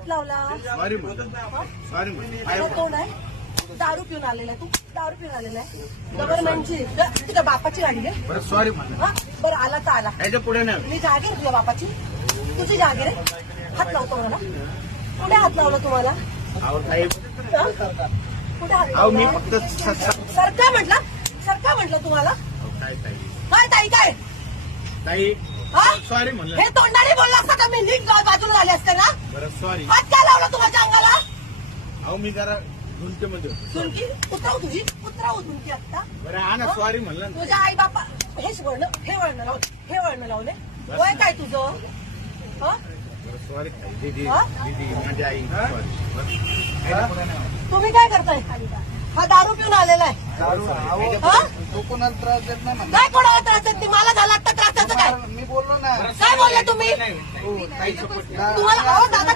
हात लावला. आहे? दारू पिऊन आलेला आहे तू. दारू पिऊन आलेला आहे. गव्हर्नमेंटची. तुझ्या बापाची गाडी आहे. सॉरी हा बरं आला तर आला. याच्यापुढे नाही मी जागीर तुझ्या बापाची. तुझी जागीर आहे. हात लावतो मला. कुठे हात लावला तुम्हाला? अहो साहेब हा? कुठे हात अहो मी लावला? फक्त स- स- सरका म्हटलं. सरका म्हटलं तुम्हाला. अहो, काय ताई? काय ताई काय? ताई? सॉरी म्हणलं. हे तोंडाने बोलला असता का? मी नीट बाजूला झाले असते ना? बरं सॉरी हात काय लावला तुमच्या अंगाला? अहो मी जरा झुंकेमध्ये होतो. तुमची उतराव तुझी? उतराव तुमची आता बरं हा ना सॉरी म्हणलं ना. तुझ्या आई बापा हेच वळण हे वळण लावले हे वळण लावले वय काय तुझं? हा? बरं सॉरी ताई दीदी हा? दीदी माझी आई सॉरी याच्यापुढे नाही. तुम्ही काय करताय? हा दारू पिऊन आलेला आहे. हा? तो कोणाला त्रास देत नाही काय कोणाला त्रास देत नाही? मला झाला काय बोललो तुम्ही. तुम्हाला अहो दादा